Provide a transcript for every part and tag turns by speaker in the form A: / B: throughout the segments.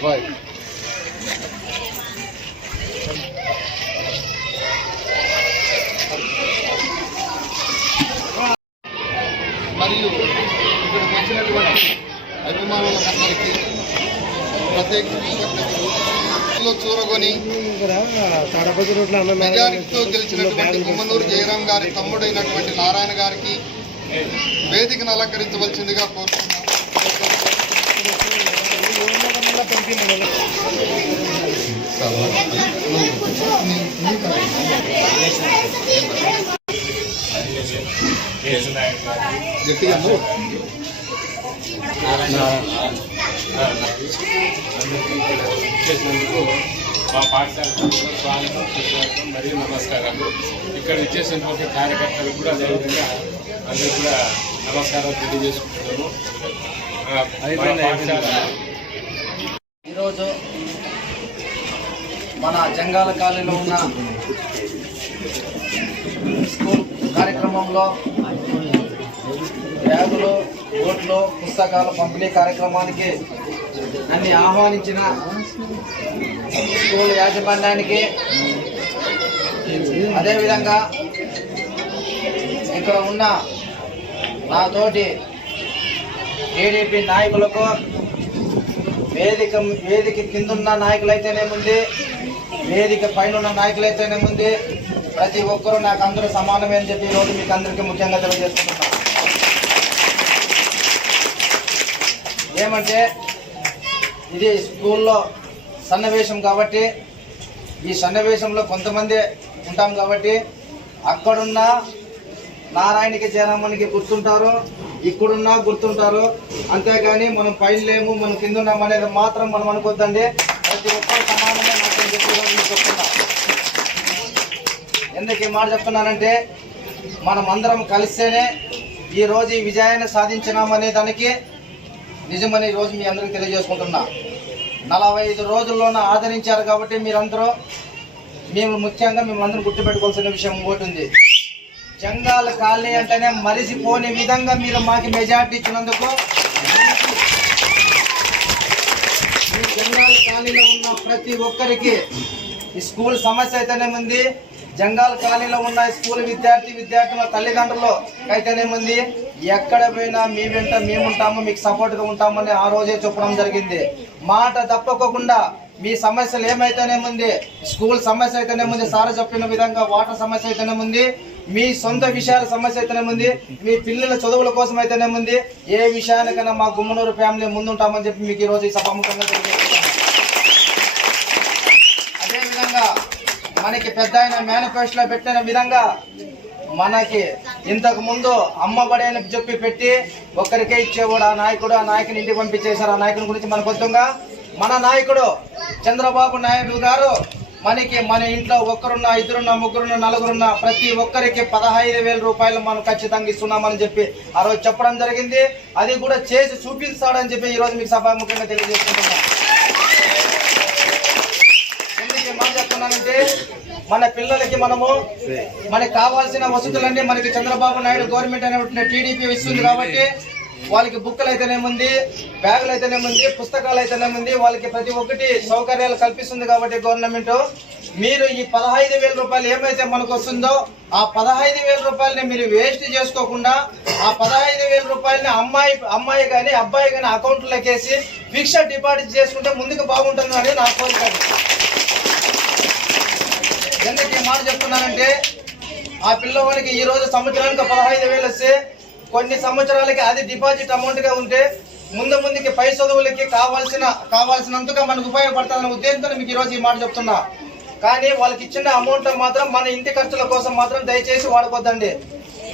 A: Bye మరియు ఇక్కడికి వచ్చినటువంటి అభిమానులందరికీ ప్రత్యేకంగా కృతజ్ఞతలు. చూరగొని మెజారిటీతో గెలిచినటువంటి గుమ్మనూరు జయరాం గారి తమ్ముడైనటువంటి నారాయణ గారికి వేదికను అలంకరించవలసిందిగా కోరుతున్నాను.
B: చేసినందుకు మా పాఠశాల స్వాగతం సుస్వాగతం మరియు నమస్కారాలు ఇక్కడ ఇచ్చేసినటువంటి కార్యకర్తలు కూడా అదేవిధంగా అందరికీ కూడా నమస్కారాలు తెలియజేసుకుంటున్నాము
C: ఈరోజు మన జంగాల కాలనీలో ఉన్న స్కూల్ కార్యక్రమంలో బ్యాగులు బోట్లు పుస్తకాలు పంపిణీ కార్యక్రమానికి నన్ను ఆహ్వానించిన స్కూల్ యాజమాన్యానికి అదేవిధంగా ఇక్కడ ఉన్న నాతోటి టీడీపీ నాయకులకు వేదిక వేదిక కిందున్న నాయకులైతేనేముంది వేదిక పైన ఉన్న నాయకులైతేనేముంది ప్రతి ఒక్కరూ నాకు అందరూ సమానమే అని చెప్పి ఈరోజు మీకు అందరికీ ముఖ్యంగా తెలియజేసుకుంటున్నాను. ఏమంటే ఇది స్కూల్లో సన్నివేశం కాబట్టి ఈ సన్నివేశంలో కొంతమంది ఉంటాం కాబట్టి అక్కడున్న నారాయణకి జయరామనికి గుర్తుంటారు ఇక్కడున్నా గుర్తుంటారు అంతేగాని మనం పైన లేము మనం కింద ఉన్నాం అనేది మాత్రం మనం అనుకోద్దండి. ప్రతి ఒక్కరు సమానమే నాకు అని చెప్తున్నా. ఎందుకు ఈ మాట చెప్తున్నానంటే మనం అందరం కలిస్తేనే ఈ రోజు ఈ విజయాన్ని సాధించినామనే దానికి నిజమని ఈరోజు రోజు మీ అందరికీ తెలియజేసుకుంటున్నా. నలభై ఐదు రోజుల్లోనే ఆదరించారు కాబట్టి మీరందరూ మేము ముఖ్యంగా మిమ్మల్ని గుర్తుపెట్టుకోవాల్సిన విషయం ఇంకోటి ఉంది. జంగాల కాలనీ అంటేనే మరిసిపోని విధంగా మీరు మాకు మెజార్టీ ఇచ్చినందుకు ఈ జంగాల కాలనీలో ఉన్న ప్రతి ఒక్కరికి ఈ స్కూల్ సమస్య అయితేనే ఉంది. జంగాల కాలనీలో ఉన్న స్కూల్ విద్యార్థి విద్యార్థుల తల్లిదండ్రులు అయితేనేముంది ఎక్కడ పోయినా మీ వెంట మేము ఉంటాము మీకు సపోర్ట్గా ఉంటామని ఆ రోజే చెప్పడం జరిగింది. మాట తప్పకోకుండా మీ సమస్యలు ఏమైతేనే ఉంది స్కూల్ సమస్య అయితేనే ఉంది సార్ చెప్పిన విధంగా వాటర్ సమస్య అయితేనే ఉంది. మీ సొంత విషయాల సమస్య అయితేనేముంది మీ పిల్లల చదువుల కోసం అయితేనేముంది ఏ విషయానికైనా మా గుమ్మనూరు ఫ్యామిలీ ముందుంటామని చెప్పి మీకు ఈరోజు ఈ సభాముఖంగా తెలియజేస్తున్నాను అదేవిధంగా మనకి పెద్ద ఆయన మేనిఫెస్టోలో పెట్టిన విధంగా మనకి ఇంతకు ముందు అమ్మబడి అని చెప్పి పెట్టి ఒక్కరికే ఇచ్చేవాడు ఆ నాయకుడు ఆ నాయకుని ఇంటికి పంపించేశారు ఆ నాయకుని గురించి మనకు వద్దుగా మన నాయకుడు చంద్రబాబు నాయుడు గారు మనకి మన ఇంట్లో ఒక్కరున్నా ఇద్దరున్నా ముగ్గురున్నా నలుగురున్నా ప్రతి ఒక్కరికి పదహైదు వేల రూపాయలు మనం ఖచ్చితంగా ఇస్తున్నామని చెప్పి ఆ రోజు చెప్పడం జరిగింది. అది కూడా చేసి చూపిస్తాడని చెప్పి ఈరోజు మీకు సభాముఖంగా తెలియజేసుకుంటున్నాం. ఎందుకు ఈ చెప్తున్నానంటే మన పిల్లలకి మనము మనకి కావాల్సిన వసతులన్నీ మనకి చంద్రబాబు నాయుడు గవర్నమెంట్ అనేటువంటి టీడీపీ ఇస్తుంది కాబట్టి వాళ్ళకి బుక్కులు అయితేనేముంది బ్యాగులు అయితేనేముంది పుస్తకాలు అయితేనేముంది వాళ్ళకి ప్రతి ఒక్కటి సౌకర్యాలు కల్పిస్తుంది కాబట్టి గవర్నమెంట్. మీరు ఈ పదహైదు వేల రూపాయలు ఏమైతే మనకు వస్తుందో ఆ పదహైదు వేల రూపాయలని మీరు వేస్ట్ చేసుకోకుండా ఆ పదహైదు వేల రూపాయలని అమ్మాయి అమ్మాయి కానీ అబ్బాయి కానీ అకౌంట్లోకి వేసి ఫిక్స్డ్ డిపాజిట్ చేసుకుంటే ముందుకు బాగుంటుంది అని నా కోరిక ఎందుకు ఈ మాట చెప్తున్నానంటే ఆ పిల్లవాడికి ఈరోజు సంవత్సరానికి పదహైదు వేలు వస్తే కొన్ని సంవత్సరాలకి అది డిపాజిట్ అమౌంట్గా ఉంటే ముందు ముందుకి పై చదువులకి కావాల్సిన కావాల్సినంతగా మనకు ఉపయోగపడుతుందనే ఉద్దేశంతో మీకు ఈ రోజు ఈ మాట చెప్తున్నా. కానీ వాళ్ళకి ఇచ్చిన అమౌంట్ మాత్రం మన ఇంటి ఖర్చుల కోసం మాత్రం దయచేసి వాడుకోద్దండి.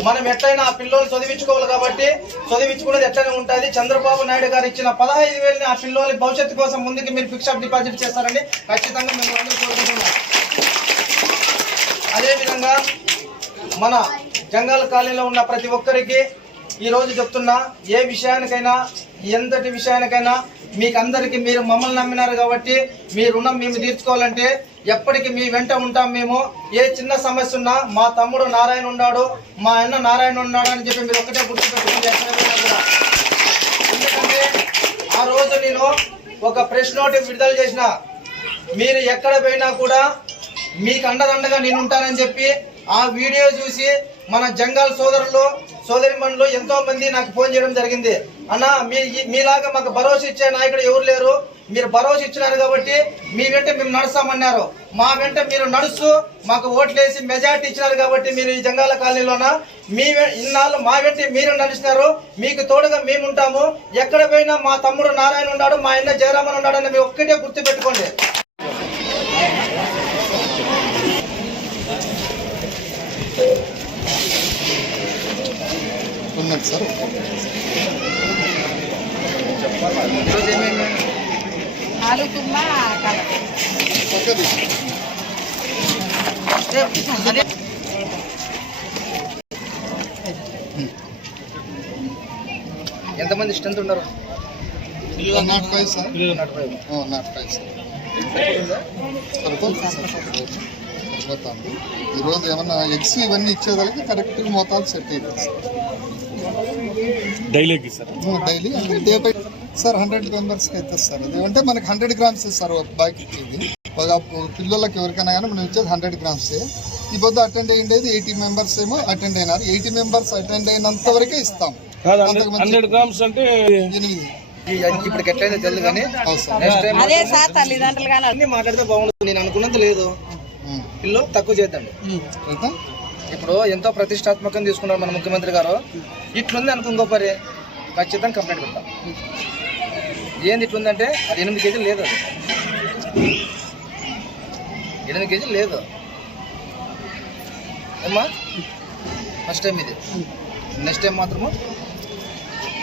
C: మనం ఎట్లయినా ఆ పిల్లలు చదివించుకోవాలి కాబట్టి చదివించుకునేది ఎట్లనే ఉంటుంది. చంద్రబాబు నాయుడు గారు ఇచ్చిన పదహైదు వేలని ఆ పిల్లల భవిష్యత్తు కోసం ముందుకు మీరు ఫిక్స్డ్ డిపాజిట్ చేస్తారని ఖచ్చితంగా మేము అందరూ కోరుకుంటున్నాం. అదేవిధంగా మన జంగాల కాలనీలో ఉన్న ప్రతి ఒక్కరికి ఈరోజు చెప్తున్నా ఏ విషయానికైనా ఎంతటి విషయానికైనా మీకు అందరికి మీరు మమ్మల్ని నమ్మినారు కాబట్టి మీ రుణం మేము తీర్చుకోవాలంటే ఎప్పటికీ మీ వెంట ఉంటాం మేము. ఏ చిన్న సమస్య ఉన్నా మా తమ్ముడు నారాయణ ఉన్నాడు మా అన్న నారాయణ ఉన్నాడు అని చెప్పి మీరు ఒకటే గుర్తుపెట్టుకోండి ఎందుకంటే ఆ రోజు నేను ఒక ప్రెస్ నోట్ విడుదల చేసిన. మీరు ఎక్కడ పోయినా కూడా మీకు అండదండగా నేను ఉంటానని చెప్పి ఆ వీడియో చూసి మన జంగాల్ సోదరులు సోదరిమణులు ఎంతో మంది నాకు ఫోన్ చేయడం జరిగింది. అన్న మీ మీలాగా మాకు భరోసా ఇచ్చే నాయకుడు ఎవరు లేరు? మీరు భరోసా ఇచ్చినారు కాబట్టి మీ వెంట మేము నడుస్తామన్నారు. మా వెంట మీరు నడుస్తూ మాకు ఓట్లేసి మెజార్టీ ఇచ్చినారు కాబట్టి మీరు ఈ జంగాల కాలనీలోన? మీ ఇన్నాళ్ళు మా వెంట మీరు నడిచినారు. మీకు తోడుగా మేము ఉంటాము. ఎక్కడ పోయినా మా తమ్ముడు నారాయణ ఉన్నాడు మా అన్న జయరామన్ ఉన్నాడు అని మీరు ఒక్కటే గుర్తు
A: ఉన్నది సార్.
C: ఎంతమంది స్ట్రెంత్ ఉన్నారు
A: నాట్ ఫైవ్ సార్.
C: నలభై ఐదు.
A: Not five sir. సరిపోతుంది సార్. సరిపోతుంది. ఈరోజు ఏమన్నా ఎగ్స్ ఇవన్నీ ఇచ్చేదానికి కరెక్ట్ మోతాదు సెట్ అవుతుంది సార్.
D: డైలీకి సార్?
A: డైలీ. అంటే డే బై సార్ హండ్రెడ్ మెంబర్స్కి అవుతుంది సార్ అది. అంటే మనకి హండ్రెడ్ గ్రామ్స్ సార్ ఒక బాకి ఇచ్చేది ఒక పిల్లలకి ఎవరికైనా కానీ మనం ఇచ్చేది హండ్రెడ్ గ్రామ్సే ఈ పొద్దు అటెండ్ అయ్యిండేది ఎయిటీ మెంబర్స్ ఏమో అటెండ్ అయినారు. ఎయిటీ మెంబర్స్ అటెండ్ అయినంత వరకే ఇస్తాం.
D: హండ్రెడ్ గ్రామ్స్ అంటే
A: ఎనిమిది.
C: ఇప్పటికి ఎట్లయితే తెలియదు కానీ
E: అదే సార్ తల్లిదండ్రులు కానీ
C: అన్ని మాట్లాడితే బాగుంటుంది. నేను అనుకున్నంత లేదు.
A: ఉం.
C: ఇల్లు తక్కువ
A: అయితే
C: ఇప్పుడు ఎంతో ప్రతిష్టాత్మకంగా తీసుకున్నారు మన ముఖ్యమంత్రి గారు. ఇట్లుంది అనుకో పరి. ఖచ్చితంగా కంప్లైంట్ పెడతాం. ఏంది ఇట్లుందంటే అది ఎనిమిది కేజీలు లేదు అది. ఎనిమిది కేజీలు లేదు. ఏమ్మా? ఫస్ట్ టైం ఇది. నెక్స్ట్ టైం మాత్రము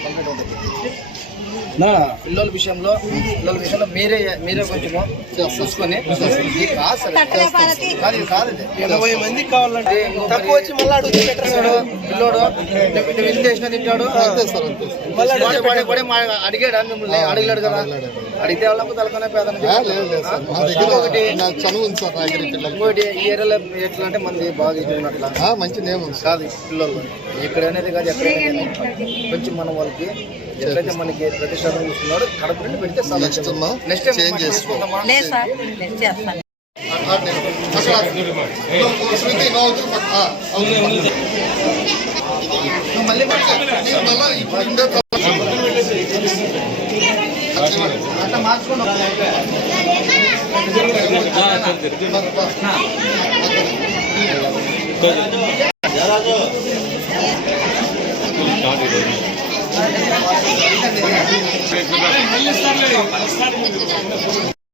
C: కంప్లైంట్ ఉంటుంది. పిల్లల విషయంలో పిల్లల విషయంలో మీరే మీరే కొంచెము చూసుకొని కాదు కాదు
D: ఎనభై మందికి కావాలంటే తక్కువ వచ్చి మళ్ళీ అడుగుతూ
C: పిల్లోడు ఇల్లు చేసిన తింటాడు.
A: అంతే సార్ అంతే సార్.
C: వాడు వాడు వాడే మా అడిగాడు మిమ్మల్ని? అడిగాడు కదా. అడిగితే వాళ్ళకు తలకనే పేదని
A: పిల్లలకి
C: ఇంకోటి ఈ ఏరియాలో ఎట్లా అంటే మంది బాగా ఇది
A: మంచి నేమ్ ఉంది సార్.
C: కాదు పిల్లలు. ఇక్కడ అనేది కాదు ఎక్కడైనా కొంచెం మనం వాళ్ళకి ఎట్లయితే మనకి ప్రతిష్టాపన చూస్తున్నాడు కడప నుండి పెడితే చాలు.
A: నెక్స్ట్
C: నెక్స్ట్ టైం
E: చేస్తాను.
C: మళ్ళీ
A: అట్లా A
C: ver, a
B: ver,